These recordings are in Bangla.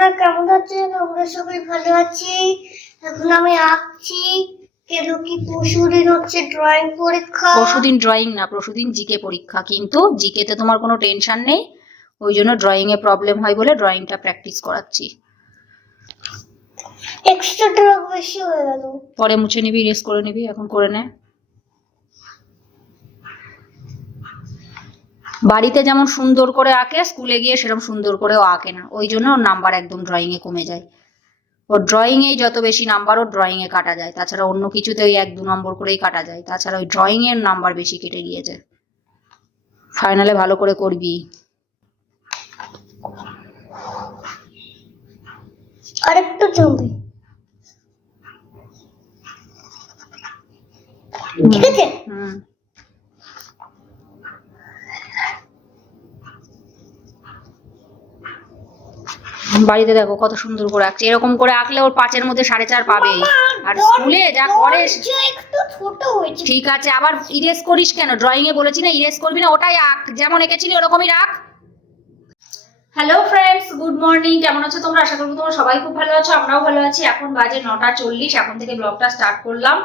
বন্ধুরা কেমন আছেন? আমরা সবাই ভালো আছি। এখন আমি আঁকছি কেন কি পরশুদিন হচ্ছে ড্রয়িং পরীক্ষা। পরশুদিন ড্রয়িং না পরশুদিন জিকে পরীক্ষা। কিন্তু জিকেতে তোমার কোনো টেনশন নেই ওই জন্য ড্রয়িং এ প্রবলেম হয় বলে ড্রয়িংটা প্র্যাকটিস করাচ্ছি। এক্সট্রা ড্রগ বেশি হয়ে গেল। পরে মুছে নিবি রেস করে নিবি এখন করে নে। বাড়িতে যেমন সুন্দর করে আঁকে স্কুলে গিয়ে সেরকম সুন্দর করেও আঁকে না। ওই জন্য ওর নাম্বার একদম ড্রয়িং এ কমে যায়। ওর ড্রয়িং এই যত বেশি নাম্বার ওর ড্রয়িং এ কাটা যায়। তাছাড়া অন্য কিছুতে ওই এক দু নম্বর করেই কাটা যায়। তাছাড়া ওই ড্রয়িং এর নাম্বার বেশি কেটে গিয়েছে ফাইনালে ভালো করে করবি। আরেকটু জমবে ঠিক আছে? হুম। বাড়িতে দেখো কত সুন্দর করে আঁকছে। এরকম করে আঁকলে ওর পাঁচের মধ্যে সাড়ে চার পাবে। আর স্কুলে যা করে ঠিক আছে আবার ইরেজ করিস কেন? ড্রয়িং এ বলেছি না ইরেজ করবি না ওটাই আঁক। যেমন এঁকেছিলি ওরকমই রাখ। হ্যালো ফ্রেন্ডস গুড মর্নিং কেমন আছো তোমরা? আশা করব তোমরা সবাই খুব ভালো আছো আমরাও ভালো আছি। এখন বাজে নটা চল্লিশ এখন থেকে ব্লগটা স্টার্ট করলাম।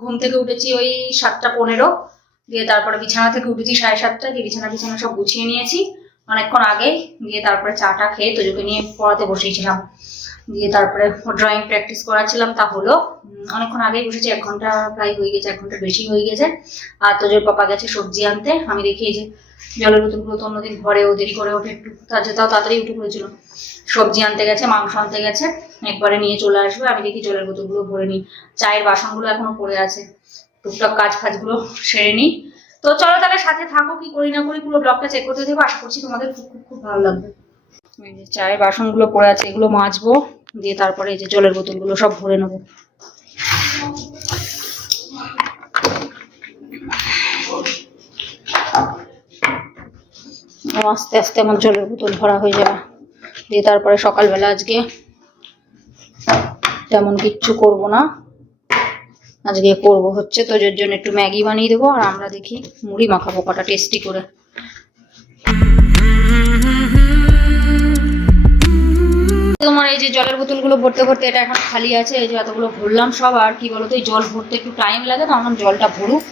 ঘুম থেকে উঠেছি ওই সাতটা পনেরো দিয়ে তারপরে বিছানা থেকে উঠেছি সাড়ে সাতটা দিয়ে বিছানা বিছানা সব গুছিয়ে নিয়েছি। অনেকক্ষণ আগেই দিয়ে তারপরে চাটা খেয়ে তোজোকে নিয়ে পড়াতে বসিয়েছিলাম। দিয়ে তারপরে ড্রয়িং প্র্যাকটিস করাচ্ছিলাম, তা হলো অনেকক্ষণ আগেই বসেছি, এক ঘণ্টা প্রায় হয়ে গেছে, এক ঘণ্টা বেশি হয়ে গেছে। আর তোজোর পাপা গেছে সবজি আনতে, আমি দেখি যে জলের বোতলগুলো তো অন্যদিন ঘরে, ও দেরি করে ওঠে একটু, তার যে তাও তাড়াতাড়ি উঠে পড়েছিল। সবজি আনতে গেছে, মাংস আনতে গেছে, একবারে নিয়ে চলে আসবে, আমি দেখি জলের বোতলগুলো ভরে নিই। চায়ের বাসনগুলো এখনও পড়ে আছে। টুকটাক কাজ ফাজগুলো সেরে নিই। তো চলো তাহলে সাথে থাকো, কি করি না করি পুরো ব্লগটা চেক করতে দেবো আশা করছি তোমাদের খুব খুব খুব ভালো লাগবে। যে চায়ের বাসনগুলো পড়ে আছে, এগুলো মাজবো, দিয়ে তারপরে এই যে জলের বোতলগুলো সব ভরে নেব। আস্তে আস্তে আমার জলের বোতল ভরা হয়ে যাবে। দিয়ে তারপরে সকালবেলা আজকে তেমন কিচ্ছু করব না। আজকে করব হচ্ছে তোজোর জন্য একটু ম্যাগি বানিয়ে দেবো, আর আমরা দেখি মুড়ি মাখাবো কটা টেস্টি করে। তোমার এই যে জলের বোতলগুলো ভরতে ভরতে এটা এখন খালি আছে, এই যে এতগুলো ভরলাম সব, আর কি বলতো, এই জল ভরতে একটু টাইম লাগে তখন জলটা ভরুক।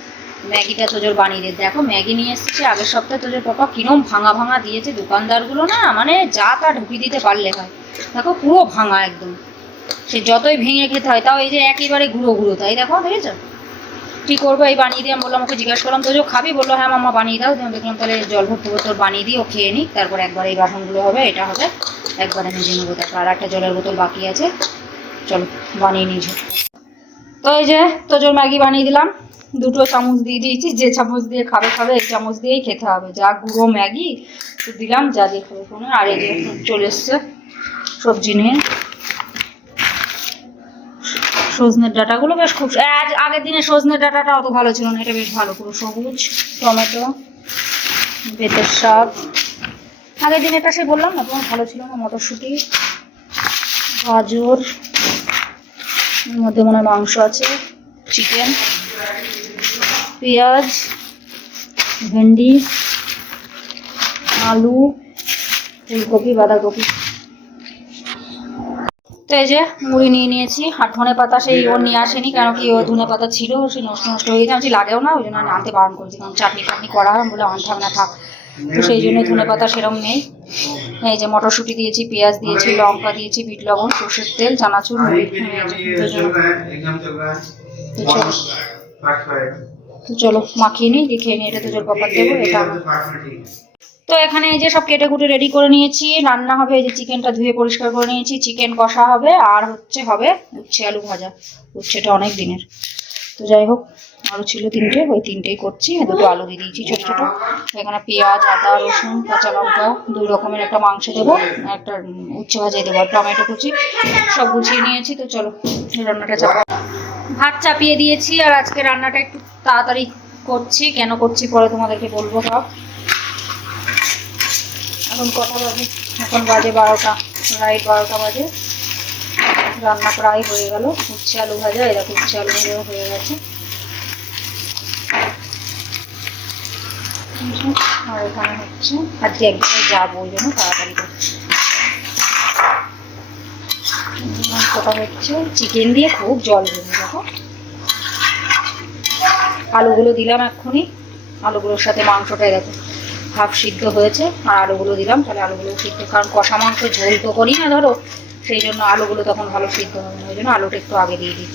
ম্যাগিটা তোজোর বানিয়ে দে। দেখো, ম্যাগি নিয়ে এসেছে, আগের সপ্তাহে তোজোর পাপা কিরম ভাঙা ভাঙা দিয়েছে, দোকানদারগুলো না মানে যা তা ঢুকিয়ে দিতে পারলে হয়। দেখো, পুরো ভাঙা একদম। সে যতই ভেঙে খেতে হয়, তাও এই যে একেবারে গুঁড়ো গুঁড়ো, তাই দেখো, দেখেছ? কি করব, এই বানিয়ে দিয়ে আমি বললাম, ওকে জিজ্ঞাসা করলাম তোজো খাবি, বলল হ্যাঁ মামা বানিয়ে দাও। আমি দেখলাম, তাহলে জল ভরতে বোতল বানিয়ে দিই, ও খেয়ে নিই তারপর একবার এই বাসনগুলো হবে, এটা হবে। একবারে নিজে নেব, তারপর আর একটা জলের বোতল বাকি আছে। চলো, বানিয়ে নিয়েছি তো এই যে, তোজোর ম্যাগি বানিয়ে দিলাম। দুটো চামচ দিয়ে দিয়েছি, যে চামচ দিয়ে খাবে খাবে, এই চামচ দিয়েই খেতে হবে। যা গুঁড়ো ম্যাগি দিলাম, যা দিয়ে খাবে, কোনো আর এই যে চলে এসছে সবজি নিয়ে। সজনের ডাটাগুলো বেশ খুব আগের দিনে সজনের ডাটাটা অত ভালো ছিল না, এটা বেশ ভালো, পুরো সবুজ, টমেটো, বেতের শাক। আগের দিন এটা সে বললাম না, তোমার ভালো ছিল না, মটরশুঁটি, গাজর, এর মধ্যে মনে হয় মাংস আছে, চিকেন, পেঁয়াজ, ভেন্ডি, আলু, ফুলকপি, বাঁধাকপি। যে মুড়ি নিয়ে নিয়েছি, আর ধনে পাতা সেই ও নিয়ে আসেনি, কেন কি ও ধনে পাতা ছিল সে নষ্ট নষ্ট হয়ে গেছে, আমি লাগেও না, ওই জন্য আমি আনতে বারণ করেছি, কারণ চাটনি টাটনি করা, আমি বলে আনতে হবে না থাক। তো সেই জন্য ধনে পাতা সেরম নেই। এই যে মটরশুঁটি দিয়েছি, পেঁয়াজ দিয়েছি, লঙ্কা দিয়েছি, বিট লবণ, সর্ষের তেল, চানাচুর হ্যাঁ, তো চলো। মাখিয়ে নিই খেয়ে নিই, এটা তো জল পাপা দেবো, এটা তো এখানে এই যে সব কেটে কুটে রেডি করে নিয়েছি। রান্না হবে এই যে চিকেনটা ধুয়ে পরিষ্কার করে নিয়েছি। চিকেন কষা হবে, আর হচ্ছে হবে উচ্ছে আলু ভাজা। উচ্ছেটা অনেক দিনের। তো যাই হোক আরও ছিল তিনটে, ওই তিনটেই করছি। দুটো আলু দিয়ে দিয়েছি ছোট ছোটো। এখানে পেঁয়াজ, আদা, রসুন, কাঁচা লঙ্কা, দুই রকমের একটা মাংস দেবো, একটা উচ্ছে ভাজাই দেবো, আর টমেটো কুচি। সব গুছিয়ে নিয়েছি, তো চলো রান্নাটা চাপা। ভাত চাপিয়ে দিয়েছি, আর আজকে রান্নাটা একটু তাড়াতাড়ি করছি। কেন করছি পরে তোমাদেরকে বলব সব এখন কটা বাজে এখন বাজে বারোটা রাইট বারোটা বাজে। রান্না প্রায় হয়ে গেল। উচ্ছে আলু ভাজা, এরকম উচ্ছে আলু ভাজাও হয়ে গেছে। আর এখানে হচ্ছে, আজকে একদমই যাব ওই জন্য তাড়াতাড়ি মাংসটা হচ্ছে চিকেন দিয়ে খুব জল বেরোবে দেখো আলুগুলো দিলাম এক্ষুনি। আলুগুলোর সাথে মাংসটাই দেখো হাফ সিদ্ধ হয়েছে, আর আলুগুলো দিলাম, তাহলে আলুগুলো সিদ্ধ, কারণ কষা মাংস ঝোল তো করি না ধরো, সেই জন্য আলুগুলো তখন ভালো সিদ্ধ হবে ওই জন্য আলুটা একটু আগে দিয়ে দিই।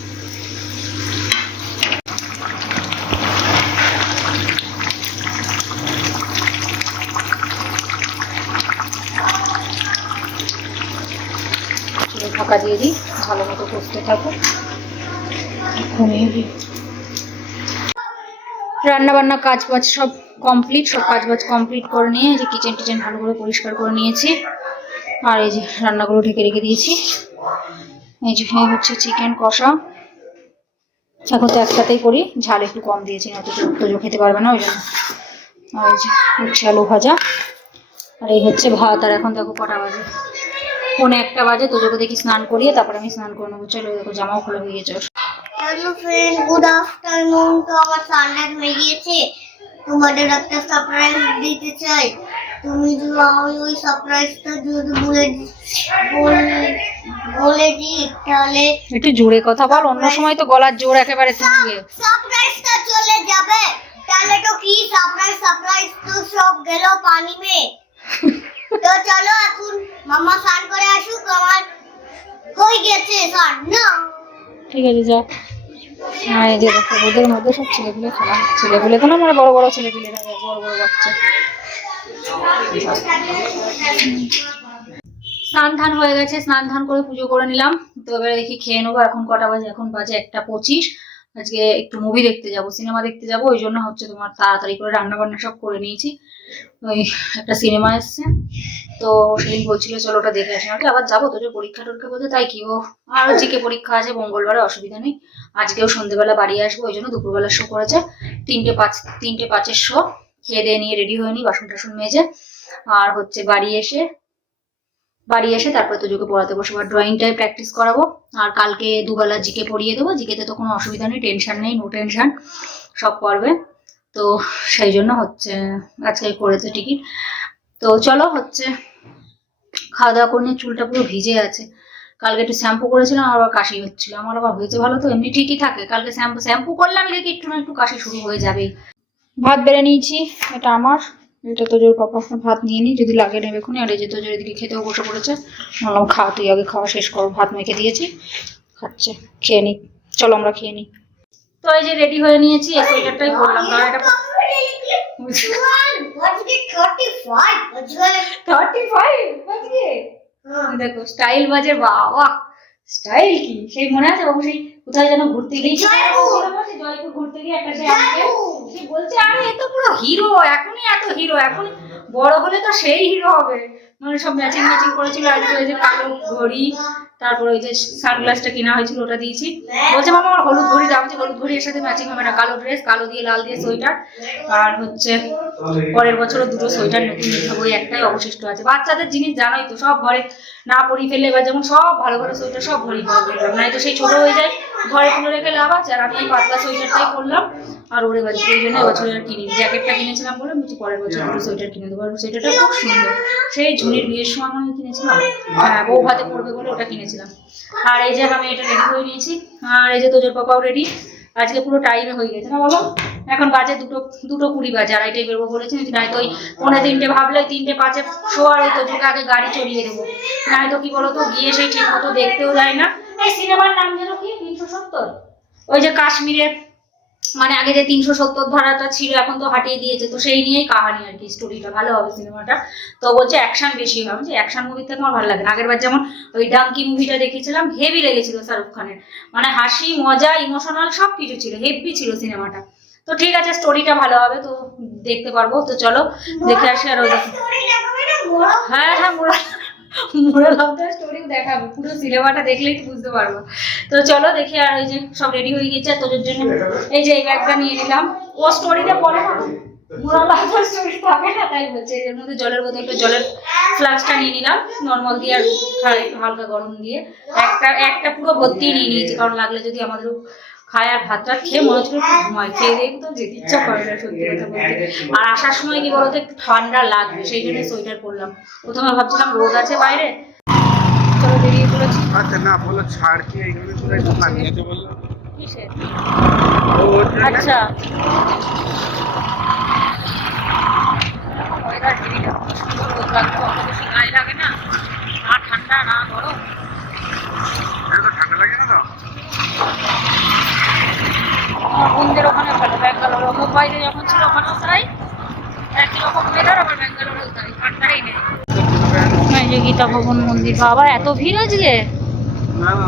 ঢাকা দিয়ে দিই, ভালো মতো করতে থাকো কমিয়ে দিই। রান্না বান্না কাজ বাজ সব কমপ্লিট সব কাজ বাজ কমপ্লিট করে নিয়ে যে কিচেন টিচেন ভালো করে পরিষ্কার করে নিয়েছি। আর এই যে রান্নাগুলো ঢেকে রেখে দিয়েছি। এই যে, এই হচ্ছে চিকেন কষা। এখন তো একসাথেই করি, ঝাল একটু কম দিয়েছি না তো তোজো খেতে পারবে না, ওই জন্য। আর এই যে হচ্ছে আলু ভাজা। আর এই হচ্ছে ভাত, আর এখন দেখো কটা বাজে। পৌনে একটা বাজে তোজোকে দেখি স্নান করিয়ে তারপর আমি স্নান করে নেব। চলো দেখো, জামাও খোলা হয়ে গেছে। হ্যালো ফ্রেন্ড গুড আফটারনুন তো আমার সানডে হয়ে গিয়েছে তোমাদের একটা সারপ্রাইজ দিতে চাই। তুমি যদি আমি ওই সারপ্রাইজটা যদি বলে বল- দিই তাহলে একটু জোরে কথা বল অন্য সময় তো গলার জোর একেবারে তুলবে সারপ্রাইজটা চলে যাবে। তাহলে তো কি সারপ্রাইজ সারপ্রাইজ তো সব গেল পানি মে তো চলো এখন মামা স্নান করে আসুক আমার হয়ে গেছে স্নান? না। ঠিক আছে, যা। হ্যাঁ এই যে দেখো, ওদের মধ্যে সব ছেলেগুলো খেলা ছেলেগুলো তো না মানে বড় বড় ছেলেগুলো বড় বড় বাচ্চা। স্নান ধান হয়ে গেছে, স্নান ধান করে পুজো করে নিলাম। তো এবারে দেখি খেয়ে নেব। এখন কটা বাজে? এখন বাজে একটা পঁচিশ। আজকে একটু মুভি দেখতে যাব সিনেমা দেখতে যাব। ওই জন্য হচ্ছে তোমার তাড়াতাড়ি করে রান্না বান্না সব করে নিয়েছি। ওই একটা সিনেমা এসছে। তো সেদিন বলছিল চলো ওটা দেখে আসি। বলি, আবার যাব তো যে পরীক্ষা টরীক্ষা বলতে? তাই কি ও আরও জিকে পরীক্ষা আছে মঙ্গলবারে অসুবিধা নেই। আজকেও সন্ধ্যেবেলা বাড়ি আসব ওই জন্য দুপুরবেলা শো করেছে। তিনটে পাঁচ তিনটে পাঁচের শো খেয়ে দিয়ে নিয়ে রেডি হয়ে নি বাসন টাসন মেজে। আর হচ্ছে বাড়ি এসে বাড়ি এসে তারপরে তোজোকে পড়াতে বসবো। আর ড্রয়িংটাই প্র্যাকটিস করাবো। আর কালকে দুবেলা জিকে পড়িয়ে দেবো। জিকেতে তো কোনো অসুবিধা নেই টেনশন নেই নো টেনশন সব পারবে তো সেই জন্য হচ্ছে আজকে করেছে টিকিট। তো চলো হচ্ছে খাওয়া দাওয়া করে চুলটা পুরো ভিজে আছে। কালকে একটু শ্যাম্পু করেছিলাম, আবার কাশি হচ্ছিল। আমার আবার হয়েছে ভালো তো, এমনি ঠিকই থাকে। কালকে শ্যাম্পু শ্যাম্পু করলে আমি দেখি একটু না একটু কাশি শুরু হয়ে যাবেই ভাত বেড়ে নিয়েছি, এটা আমার। এটা তোজোর পাপা ভাত নিয়ে নিই যদি লাগে নেবে এক্ষুনি। আর এই যে তোজোর এদিকে খেতেও বসে পড়েছে বললাম, খা, তুই আগে খাওয়া শেষ করো, ভাত মেখে দিয়েছি। খাচ্ছে, খেয়ে নিই চলো আমরা খেয়ে নিই তো এই যে রেডি হয়ে নিয়েছি এই সোয়েটারটাই পরলাম। কারণ এটা আজকে দেখো স্টাইল বাজে বাবা। স্টাইল কি? সেই মনে আছে বাবু সেই কোথায় যেন ঘুরতে গিয়েছি জয়পুর। জয়পুর ঘুরতে গিয়ে একটা সে আমাকে সে বলছে আরে এ তো পুরো হিরো এখনই এত হিরো এখন বড় হলে তো সেই হিরো হবে। মানে সব ম্যাচিং ম্যাচিং করেছিল আর ওই যে কালো ঘড়ি তারপরে ওই যে সানগ্লাসটা কেনা হয়েছিল, ওটা দিয়েছি। বলছে, মামা, আমার হলুদ ঘড়ি দাম আছে হলুদ ঘড়ি এর সাথে ম্যাচিং হবে না। কালো ড্রেস কালো দিয়ে লাল দিয়ে সোয়েটার। আর হচ্ছে, পরের বছরও দুটো সোয়েটার নতুন নিতে হবে একটাই অবশিষ্ট আছে। বাচ্চাদের জিনিস জানোই তো, সব ঘরে না পরি ফেলে এবার যেমন সব ভালো ভালো সোয়েটার, সব ঘরেই পাওয়া নাই তো সেই ছোট হয়ে যায়, ঘরে তুলে রেখে লাভ আছে। আর আমি এই পাতলা সোয়েটারটাই করলাম আর ওরে বাড়ি এই জন্য এবছর আর কিনি জ্যাকেটটা কিনেছিলাম বলে বলছি পরের বছর দুটো সোয়েটার কিনে দেবো। আর সোয়েটারটা খুব সুন্দর। সেই ঝুনির বিয়ের সময় আমি কিনেছিলাম। হ্যাঁ বউ ভাতে পড়বে বলে ওটা কিনেছিলাম। আর এই যে আমি এটা রেডি করে নিয়েছি। আর এই যে তোজোর পাপাও রেডি আজকে পুরো টাইমে হয়ে গেছে না বলো এখন বাজে দুটো দুটো কুড়ি বাজে আড়াইটাই বেরোবো বলেছি। নাই তো ওই পৌনে তিনটে ভাবলে ওই তিনটে পাঁচে শোয়ার ওই তোজোকে আগে গাড়ি চড়িয়ে দেবো। নাই তো কি বলতো গিয়ে সেই ঠিক মতো দেখতেও যায় না। এই সিনেমার নাম যেন কি? তিনশো সত্তর? ওই যে কাশ্মীরের মানে আগে যে তিনশো সত্তর ধারাটা ছিল এখন তো হাটিয়ে দিয়েছে তো সেই নিয়েই কাহানি আর কি স্টোরিটা ভালো হবে সিনেমাটা। তো বলছে অ্যাকশন বেশি হবে। আমি অ্যাকশন মুভি থেকে আমার ভালো লাগে না। আগের বার যেমন ওই ডাঙ্কি মুভিটা দেখেছিলাম হেভি লেগেছিল শাহরুখ খানের। মানে হাসি মজা ইমোশনাল সব কিছু ছিল হেভি ছিল সিনেমাটা। তো ঠিক আছে স্টোরিটা ভালো হবে তো দেখতে পারব। তো চলো দেখে আসি আর ওই হ্যাঁ হ্যাঁ moral moral of the story দেখাবো, পুরো সিনেমাটা দেখলেই তো বুঝতে পারব। তো চলো দেখি আর ওই যে সব রেডি হয়ে গেছে, আর তোদের জন্য এই যে এই ব্যাগটা নিয়ে নিলাম। ও স্টোরিটা পরে না মোরাল অফ দ্য স্টোরি থাকে না, তাই বলছে। এর মধ্যে জলের বোতলটা জলের ফ্লাক্সটা নিয়ে নিলাম নর্মাল দিয়ে আর হালকা গরম দিয়ে। একটা একটা পুরো ভর্তি নিয়ে নিয়েছি, কারণ লাগলে যদি আমাদের খায় আর ভাতটা খেয়ে মনে হচ্ছিল ঘুমায়। খেয়ে দিয়ে তো যেতে ইচ্ছা করে না সত্যি কথা বলতে। আর আসার সময় কি বলতো একটু ঠান্ডা লাগবে সেই জন্য সোয়েটার পরলাম। প্রথমে ভাবছিলাম রোদ আছে বাইরে। চলো বেরিয়ে পড়ি। বলেছি আচ্ছা না বলো ছাড় কি এইখানে পুরো দোকান না? আচ্ছা। ওয়েদার হেভি রোদ লাগতো অত বেশি গায়ে লাগে না। না ঠান্ডা না গরম এটা তো ঠান্ডা লাগে না তো আমার বোনদের ওখানে ভালো ব্যাঙ্গালোর। মুম্বাইতে যখন ছিল ওখানেও তাই একই রকম ওয়েদার আবার ব্যাঙ্গালোরেও তাই ঠান্ডাই নেই। এই যে গীতা ভবন মন্দির বাবা এত ভিড় আজকে? না না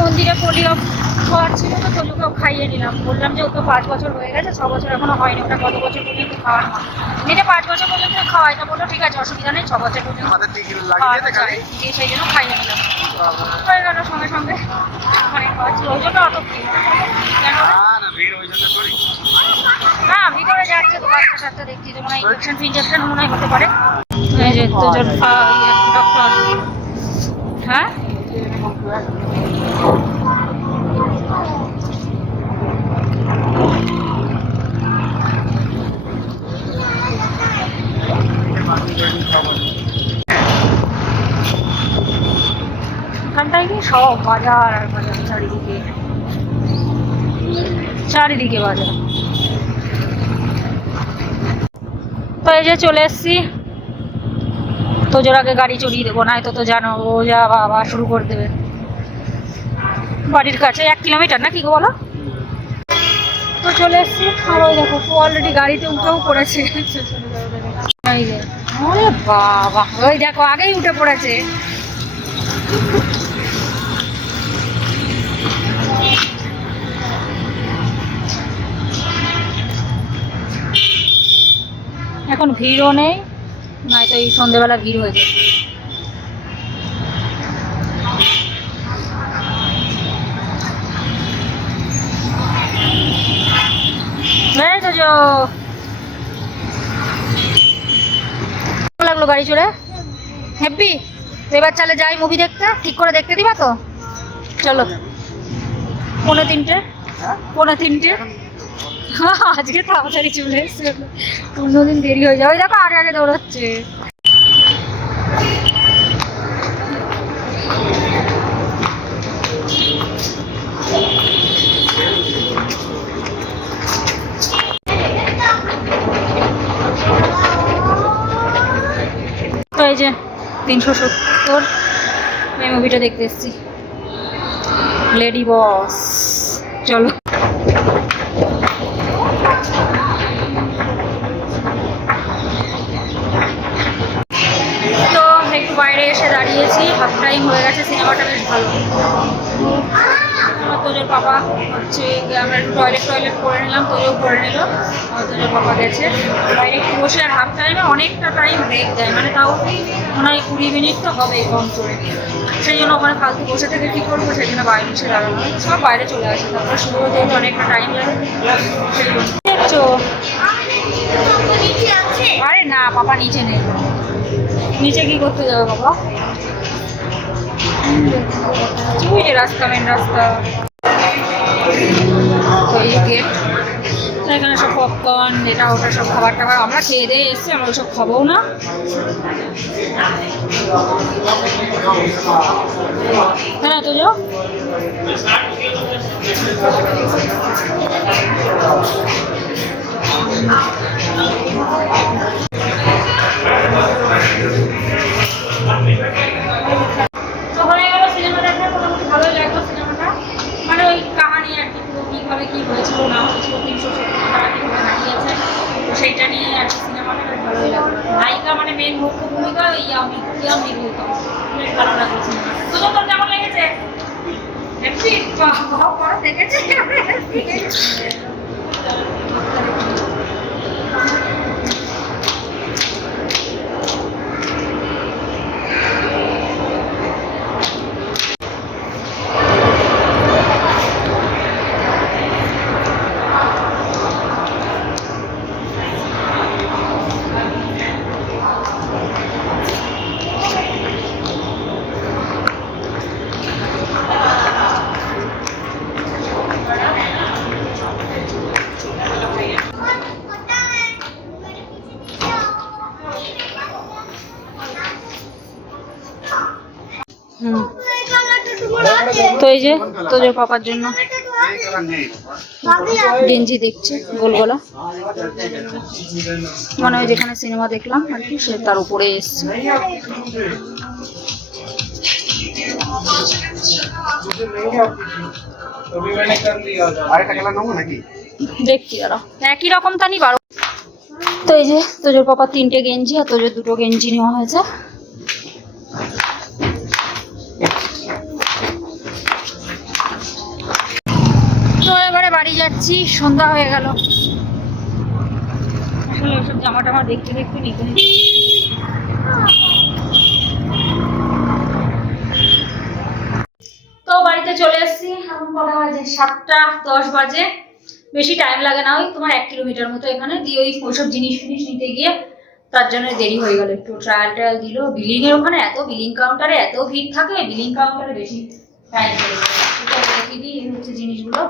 মন্দিরে পোলিও খাওয়ার ছিল তো তলুকেও খাইয়ে নিলাম। বললাম যে ও তো পাঁচ বছর হয়ে গেছে ছ বছর এখনও হয়নি ওটা কত বছর পর্যন্ত খাওয়ার মা। মেয়েটা পাঁচ বছর পর্যন্ত খাওয়াই তা বলল ঠিক আছে অসুবিধা নেই ছ বছর পর্যন্ত দিয়ে সেই জন্য খাইয়ে নিলাম। হয়ে গেল সঙ্গে সঙ্গে অনেক খাওয়াচ্ছি ওই জন্য অত না। না না ভিতরে যাচ্ছে তো বাচ্চা টাচ্চা দেখছি যে মনে হয় ইঞ্জেকশন ফিনজেকশন মনে হয় হতে পারে। ডক্টর হ্যাঁ? এখানটায় কি? সব বাজার আর বাজার, চারিদিকে। চারিদিকে বাজার। তো এই যে চলে এসছি। তোজোর আগে গাড়ি চড়িয়ে দেবো না তো তো জানো, ও যা বাবা, শুরু করে দেবে। বাড়ির কাছে এক কিলোমিটার না কি বলো? তো চলে এসছি। আর ওই দেখো অলরেডি গাড়িতে উঠেও পড়েছে। বাবা। ওই দেখো, আগেই উঠে পড়েছে। এখন ভিড়ও নেই, নয়তো এই সন্ধেবেলা ভিড় হয়ে যায় এই লাগল গাড়ি চড়ে? হ্যাপি এবার চলে যাই মুভি দেখতে, ঠিক করে দেখতে দিবা তো? চলো। পৌনে তিনটে। পৌনে তিনটে। আজকে তাড়াতাড়ি চলে এসছে। অন্যদিন দেরি হয়ে যাবে। দেখো, আগে আগে দৌড়াচ্ছে। যে তিনশো সত্তর। আমি মুভিটা দেখতে এসেছি। লেডি বস চলো। তো একটু বাইরে এসে দাঁড়িয়েছি হাফ টাইম হয়ে গেছে পাপা হচ্ছে আমরা একটু টয়লেট টয়লেট করে নিলাম তোজও করে নিল তোজোর পাপা গেছে। বাইরে একটু বসে, আর হাফ টাইমে অনেকটা টাইম ব্রেক দেয় মানে তাও মনে হয় কুড়ি মিনিট তো হবেই কম করে। সেই জন্য ওখানে ফালতু বসে থেকে কী করব, সেই জন্য বাইরে এসে দাঁড়ানো সব বাইরে চলে আসে, তারপরে শুরু হতে অনেকটা টাইম লাগে। সেই জন্য আরে না, পাপা নিচে নেই। নিচে কি করতে যাবে বাবা রাস্তা মেন রাস্তা। তো গেট এখানে সব পপকর্ন এটা ওটা সব খাবার টাবার আমরা খেয়ে দিয়ে এসেছি, আমরা ওসব খাব না। হ্যাঁ তো যাও। হয়েছিল না হারিয়েছে তো সেইটা নিয়ে আর কি সিনেমাটা বেশ ভালোই লাগল নায়িকা মানে মেন মুখ্য ভূমিকা ওই ইয়ামি গৌতম বেশ ভালো লাগল সিনেমা তো তোর কেমন লেগেছে দেখছি দেখেছি ওই যে, তোদের পাপার জন্য। এই গেঞ্জি দেখছে গোল গলা মানে ওই যেখানে সিনেমা দেখলাম আর কি, সে তার উপরে এসছে। দেখছি দাঁড়া একই রকম তা নি, বারো। তো এই যে তোজোর পাপার তিনটে গেঞ্জি আর তোজোর দুটো গেঞ্জি নেওয়া হয়েছে। বাড়ি যাচ্ছি সন্ধ্যা হয়ে গেল। আসলে ওসব জামা টামা দেখতে দেখতে নিতে তো বাড়িতে চলে এসেছি। এখন কটা বাজে সাতটা দশ বাজে। বেশি টাইম লাগে না ওই তোমার এক কিলোমিটার মতো এখানে। দিয়ে ওই ওইসব জিনিস ফিনিস নিতে গিয়ে তার জন্য দেরি হয়ে গেল। একটু ট্রায়াল ট্রায়াল দিল। বিলিং এর ওখানে এত বিলিং কাউন্টারে এত ভিড় থাকে বিলিং কাউন্টারে বেশি টাইম লেগে। হচ্ছে জিনিসগুলো।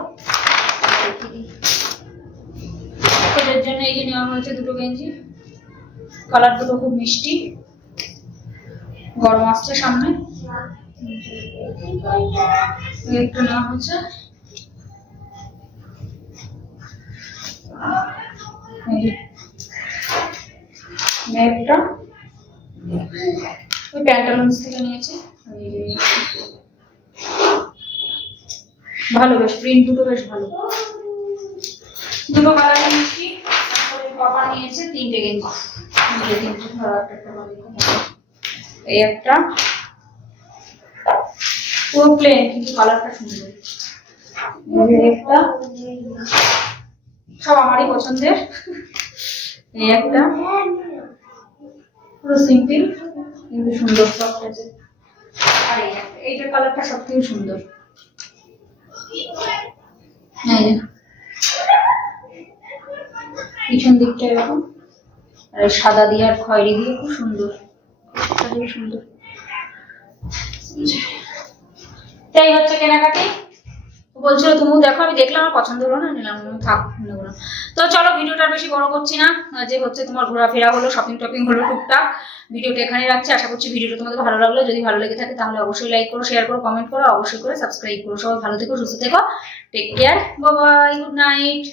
রেখে জন্য এই যে নেওয়া হয়েছে দুটো গেঞ্জি। কালার দুটো খুব মিষ্টি। গরম আসছে সামনে। একটু নেওয়া এই যে ওই প্যান্টালুন্স থেকে নিয়েছে। ভালো বেশ প্রিন্ট দুটো বেশ ভালো। দুটো কালার মিষ্টি তারপরে পাপা নিয়েছে তিনটে গেঞ্জি তিনটে ধরো একটা একটা এই একটা। পুরো প্লেন কিন্তু কালারটা সুন্দর। একটা। সব আমারই পছন্দের। এই একটা। পুরো সিম্পল কিন্তু সুন্দর সফট আছে আর এই এইটার কালারটা সব থেকে সুন্দর। এই যে। পিছন দিকটা এরকম। আর সাদা দিয়ে আর খয়েরি দিয়ে খুব সুন্দর। সুন্দর। তাই হচ্ছে কেনাকাটি। বলছিল তুমিও দেখো, আমি দেখলাম, আমার পছন্দ হলো না। নিলাম থাক নেব না। তো চলো, ভিডিওটা বেশি বড় করছি না। যে হচ্ছে তোমার ঘোরাফেরা হলো শপিং টপিং হলো, টুকটাক। ভিডিওটা এখানে রাখছি। আশা করছি ভিডিওটা তোমাদের ভালো লাগল। যদি ভালো লেগে থাকে, তাহলে অবশ্যই লাইক করো শেয়ার করো কমেন্ট করো অবশ্যই করে সাবস্ক্রাইব করো। সবাই ভালো থেকো, সুস্থ থেকো। Take care bye good night